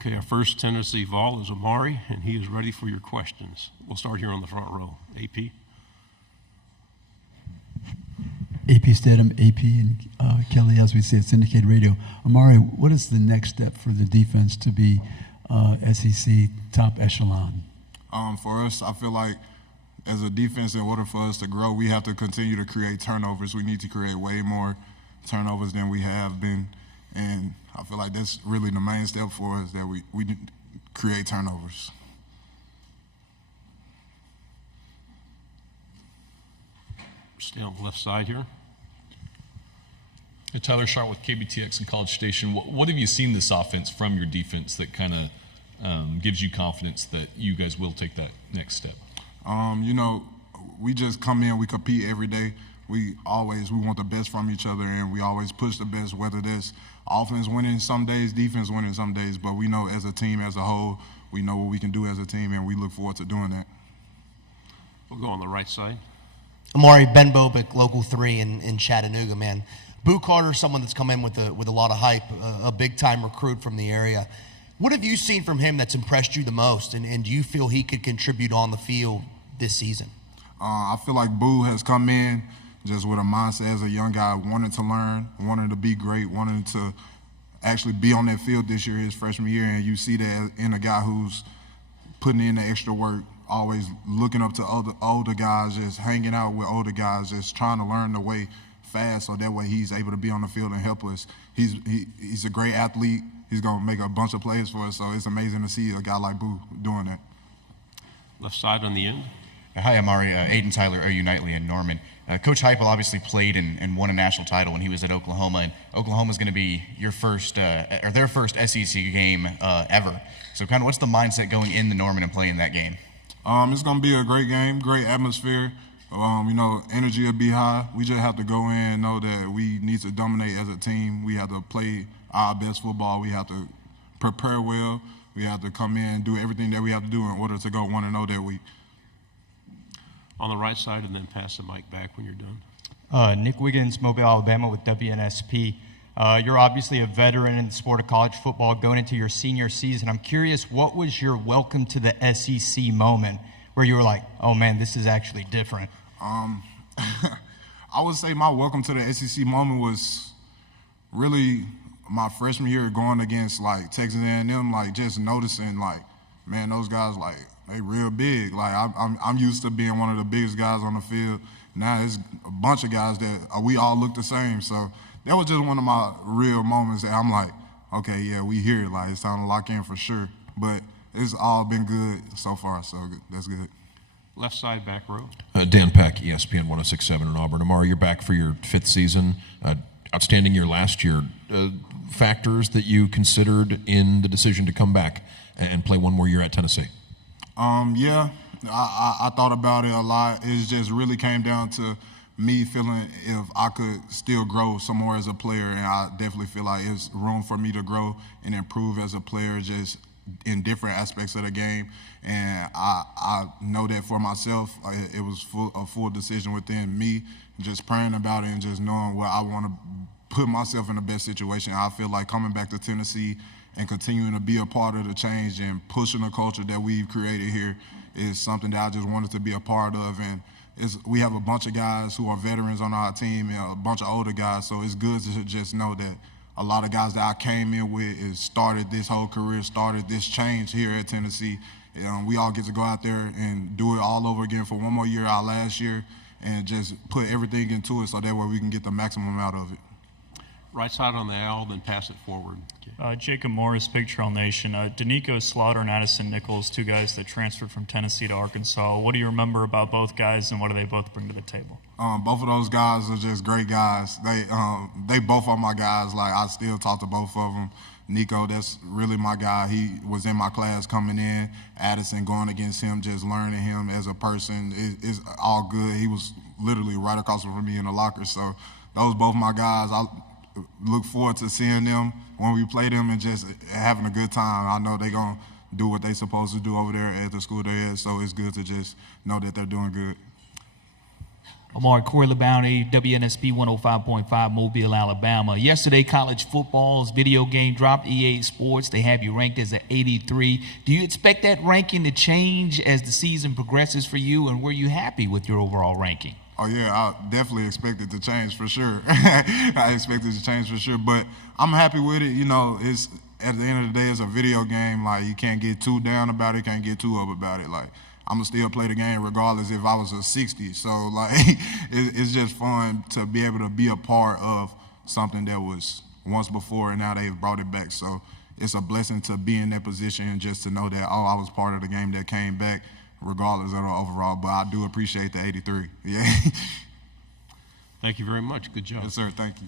Okay, our first Tennessee Vol is Omari, and he is ready for your questions. We'll start here on the front row. AP. AP Stedham, AP and Kelly, as we say, it's syndicated radio. Omari, what is the next step for the defense to be SEC top echelon? For us, I feel like as a defense, in order for us to grow, we have to continue to create turnovers. We need to create way more turnovers than we have been. And I feel like that's really the main step for us, that we create turnovers. Stay on the left side here. Hey, Tyler Sharp with KBTX and College Station. What have you seen this offense from your defense that kind of gives you confidence that you guys will take that next step? We just come in, we compete every day. We want the best from each other, and we always push the best, whether that's offense winning some days, defense winning some days. But we know as a team, as a whole, we know what we can do as a team, and we look forward to doing that. We'll go on the right side. Omari, Ben Bobick, Local 3 in Chattanooga, man. Boo Carter, someone that's come in with a lot of hype, a big-time recruit from the area. What have you seen from him that's impressed you the most, and do you feel he could contribute on the field this season? I feel like Boo has come in just with a mindset as a young guy, wanting to learn, wanting to be great, wanting to actually be on that field this year, his freshman year, and you see that in a guy who's putting in the extra work, always looking up to older guys, just hanging out with older guys, just trying to learn the way fast so that way he's able to be on the field and help us. He's a great athlete. He's going to make a bunch of plays for us, so it's amazing to see a guy like Boo doing that. Left side on the end. Hi, Omari. Aiden Tyler, OU Nightly in Norman. Coach Heupel obviously played and won a national title when he was at Oklahoma, and Oklahoma's going to be your first or their first SEC game ever. So, kind of, what's the mindset going into Norman and playing that game? It's going to be a great game, great atmosphere. Energy will be high. We just have to go in and know that we need to dominate as a team. We have to play our best football. We have to prepare well. We have to come in and do everything that we have to do in order to go 1-0 that week. On the right side, and then pass the mic back when you're done. Nick Wiggins, Mobile, Alabama with WNSP. You're obviously a veteran in the sport of college football going into your senior season. I'm curious, what was your welcome to the SEC moment where you were like, oh man, this is actually different? I would say my welcome to the SEC moment was really my freshman year going against like Texas A&M, like just noticing like, man, those guys like they real big. Like I'm used to being one of the biggest guys on the field. Now it's a bunch of guys that we all look the same. So that was just one of my real moments that I'm like, okay, yeah, we here. Like it's time to lock in for sure. But it's all been good so far, so that's good. Left side, back row. Dan Peck, ESPN 106.7 in Auburn. Omari, you're back for your fifth season. Outstanding year last year. Factors that you considered in the decision to come back and play one more year at Tennessee? Yeah, I thought about it a lot. It just really came down to me feeling if I could still grow some more as a player, and I definitely feel like there's room for me to grow and improve as a player just in different aspects of the game. And I know that for myself, it was a full decision within me, just praying about it and just knowing what I want to put myself in the best situation. I feel like coming back to Tennessee and continuing to be a part of the change and pushing the culture that we've created here is something that I just wanted to be a part of. And we have a bunch of guys who are veterans on our team and a bunch of older guys, so it's good to just know that a lot of guys that I came in with is started this whole career, started this change here at Tennessee. We all get to go out there and do it all over again for one more year, our last year, and just put everything into it so that way we can get the maximum out of it. Right side on the aisle, then pass it forward. Jacob Morris, Big Trail Nation. Danico Slaughter and Addison Nichols, two guys that transferred from Tennessee to Arkansas. What do you remember about both guys, and what do they both bring to the table? Both of those guys are just great guys. They both are my guys. Like, I still talk to both of them. Nico, that's really my guy. He was in my class coming in. Addison, going against him, just learning him as a person is all good. He was literally right across from me in the locker. So those both my guys. I look forward to seeing them when we play them and just having a good time. I know they're going to do what they're supposed to do over there at the school they're at, so it's good to just know that they're doing good. Omari Corley Bounty, WNSP 105.5, Mobile, Alabama. Yesterday, college football's video game dropped, EA Sports. They have you ranked as an 83. Do you expect that ranking to change as the season progresses for you, and were you happy with your overall ranking? Oh yeah, I definitely expect it to change for sure. I expect it to change for sure, but I'm happy with it. You know, it's at the end of the day, it's a video game. Like, you can't get too down about it, can't get too up about it. Like, I'm gonna still play the game regardless if I was a 60. So like, it's just fun to be able to be a part of something that was once before and now they've brought it back. So it's a blessing to be in that position and just to know that, oh, I was part of the game that came back regardless of the overall. But I do appreciate the 83. Yeah. Thank you very much. Good job. Yes, sir. Thank you.